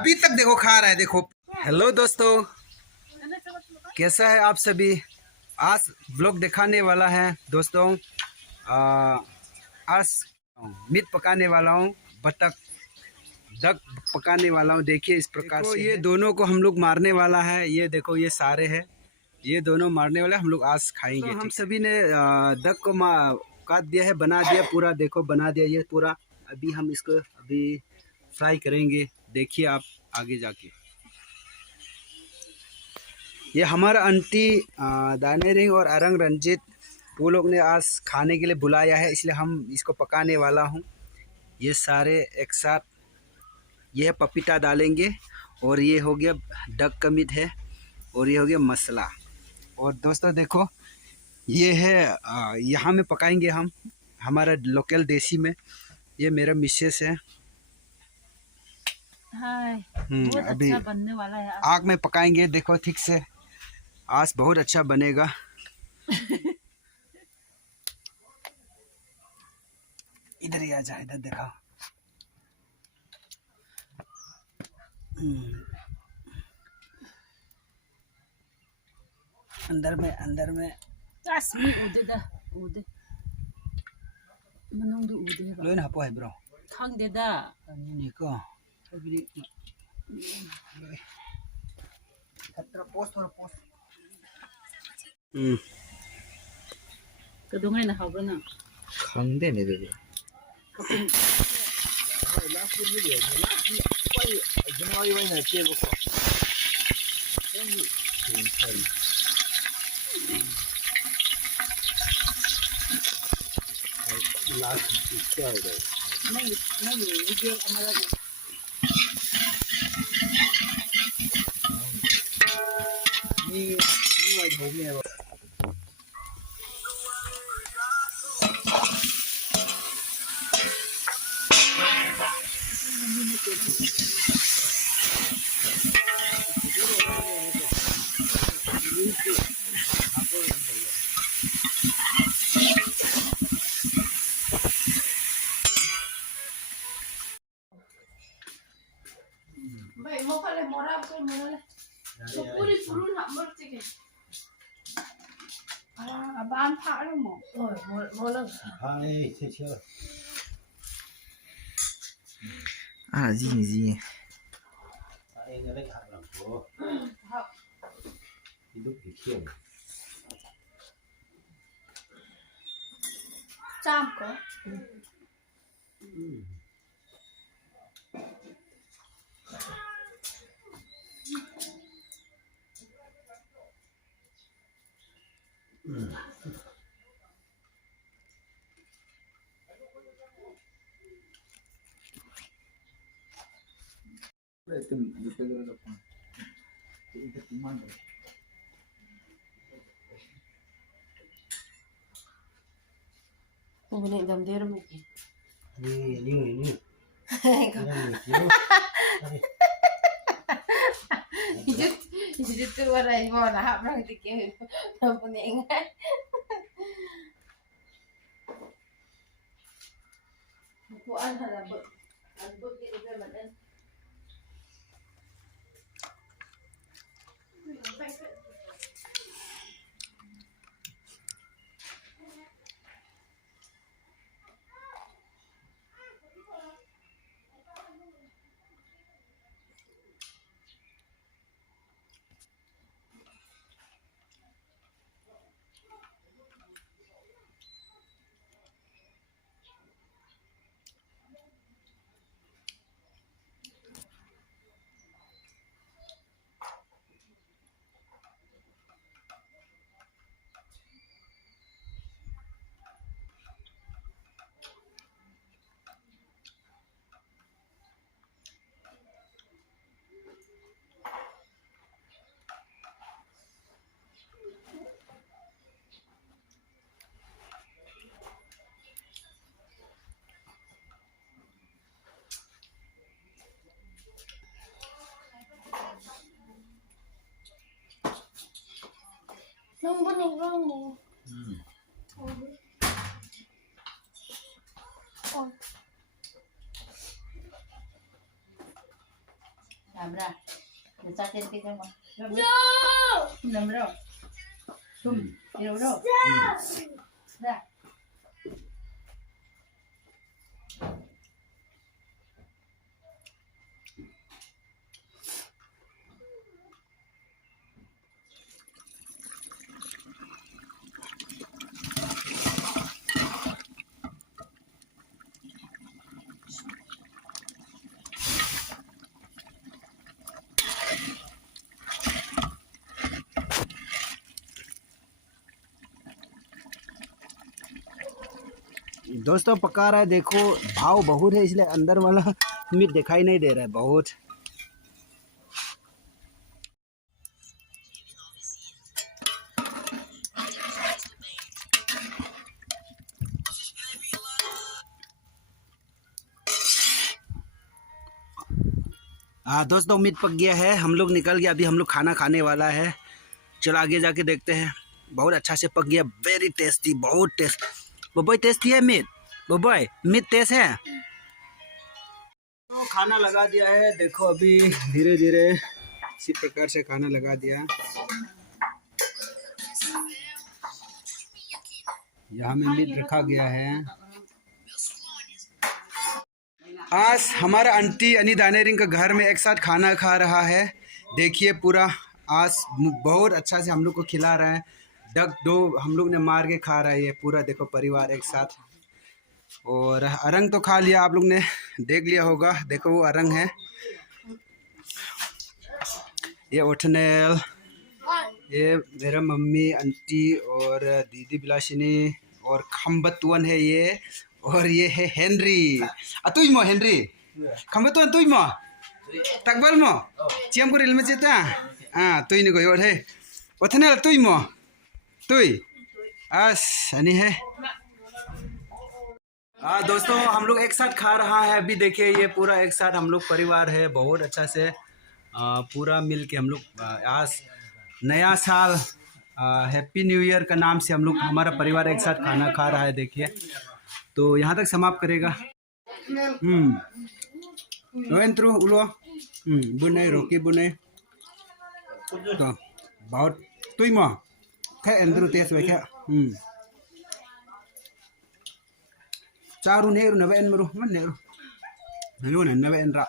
अभी तक देखो खा रहा है देखो। हेलो दोस्तों, कैसा है आप सभी। आज व्लॉग दिखाने वाला है दोस्तों। आज मीट पकाने वाला हूँ, बतख डक पकाने वाला हूँ। देखिए इस प्रकार से ये दोनों को हम लोग मारने वाला है। ये देखो ये सारे हैं, ये दोनों मारने वाले हम लोग आज खाएंगे। तो हम सभी ने डक को काट दिया है, बना दिया पूरा। देखो बना दिया ये पूरा। अभी हम इसको अभी फ्राई करेंगे, देखिए आप आगे जाके। ये हमारा आंटी दानेरिंग और अरंग रंजीत वो लोग ने आज खाने के लिए बुलाया है, इसलिए हम इसको पकाने वाला हूँ। ये सारे एक साथ ये पपीता डालेंगे, और ये हो गया डक का मीट है, और ये हो गया मसाला। और दोस्तों देखो ये है यहाँ में पकाएंगे हम, हमारा लोकल देसी में। ये मेरा मिसेस है। हाय, बहुत अभी अच्छा बनने वाला है। आग में पकाएंगे, देखो ठीक से। आज बहुत अच्छा बनेगा। इधर ही आ जा, इधर देखा। अंदर में Asmi udah dah, udah. Menunggu udah. लोन हपो है bro. Kang deh dah. ini ko bili खतरा पोस्ट और post. Kedungan na hawga na. खंदे नहीं दे दे। जनवरी में ना चेक को लास्ट क्या है नहीं वीडियो हमारा ni वाइट हो गया। Vậy một phát này một ra một này. Chụp cúi xuống hẳn mất chứ kìa. À, ban phá đâu mà. Rồi, một lần. Hai chưa gì anh đã hạ làm của đi đúc thì khiêng Chăm có. itu dipeluk depan itu gimana Không có định dầm đĩa đâu mày. ini Hijit tu orang yang mana hak orang dikir. Nampak ni ingat. Buku an ada ber, an ber di dalam mana? Nampak ni orang ni. Oh. Abra. Để chắc tên cái mà. Nằm đâu? Đâu đâu? Ra. दोस्तों पका रहा है, देखो भाव बहुत है इसलिए अंदर वाला मीट दिखाई नहीं दे रहा है बहुत। हाँ दोस्तों, मीट पक गया है, हम लोग निकल गया, अभी हम लोग खाना खाने वाला है। चलो आगे जाके देखते हैं। बहुत अच्छा से पक गया, वेरी टेस्टी, बहुत टेस्ट। बबॉय टेस्टी है मीट, बबॉय मीट टेस्ट है। तो खाना लगा दिया है, देखो अभी धीरे धीरे इसी प्रकार से खाना लगा दिया। यहाँ में मीट रखा गया है। आज हमारा आंटी यानी दानेरिंग का घर में एक साथ खाना खा रहा है। देखिए पूरा आज बहुत अच्छा से हम लोग को खिला रहा है। डक दो हम लोग ने मार के खा रहा है ये पूरा, देखो परिवार एक साथ। और अरंग तो खा लिया, आप लोग ने देख लिया होगा, देखो वो अरंग है। ये ओठनेल, ये मेरा मम्मी आंटी और दीदी बिलासिनी और खम्बतुअन है ये, और ये है हेनरी। अतुई मो हेनरी खम्बतुअन तुई मो तकबल मो चियम को रिल में चेता तुई ने कोई और है ओठनेल तुई मो तुई आस अनि है। दोस्तों हम लोग एक साथ खा रहा है अभी, देखिए ये पूरा एक साथ हम लोग परिवार है, बहुत अच्छा से पूरा मिल के हम लोग आज नया साल हैप्पी न्यू ईयर का नाम से हम लोग हमारा परिवार एक साथ खाना खा रहा है। देखिए तो यहाँ तक समाप्त करेगा। उलो बुने रोकी बुने तो बहुत तुई मो खे एंद्रू तेस वे क्या चारू नेरू नवे एन मरु मन नेरू नलू न नवे एन रा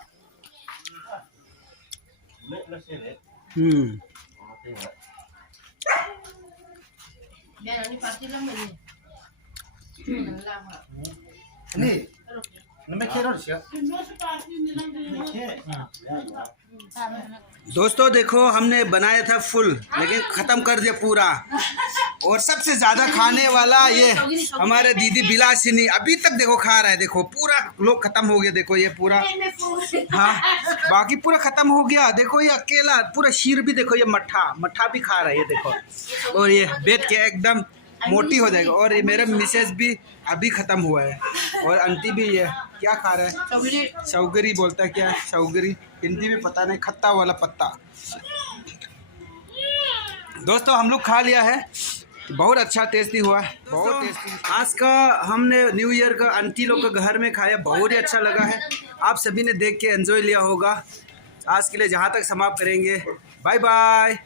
दोस्तों देखो हमने बनाया था फुल, लेकिन खत्म कर दिया पूरा। और सबसे ज्यादा खाने वाला ये हमारे दीदी बिलासिनी, अभी तक देखो खा रहा है, देखो पूरा लोग खत्म हो गया, देखो ये पूरा, हाँ बाकी पूरा खत्म हो गया। देखो ये अकेला पूरा शीर भी, देखो ये मट्ठा भी खा रहा है ये देखो। और ये बैठ के एकदम मोटी हो जाएगा। और ये मेरा मिसेस भी अभी खत्म हुआ है। और आंटी भी ये क्या खा रहा है, सौगरी बोलता है, क्या सौगरी हिंदी में पता नहीं, खट्टा वाला पत्ता। दोस्तों हम लोग खा लिया है, बहुत अच्छा टेस्टी हुआ, बहुत टेस्टी। आज का हमने न्यू ईयर का आंटी लोग का घर में खाया, बहुत ही अच्छा लगा है। आप सभी ने देख के एंजॉय लिया होगा। आज के लिए जहाँ तक समाप्त करेंगे, बाय बाय।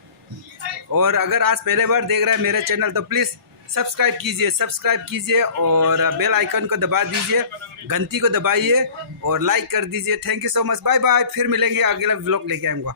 और अगर आज पहले बार देख रहे हैं मेरे चैनल तो प्लीज़ सब्सक्राइब कीजिए और बेल आइकन को दबा दीजिए, घंटी को दबाइए और लाइक कर दीजिए। Thank you so much, bye bye. फिर मिलेंगे, अगला व्लॉग लेके आऊँगा।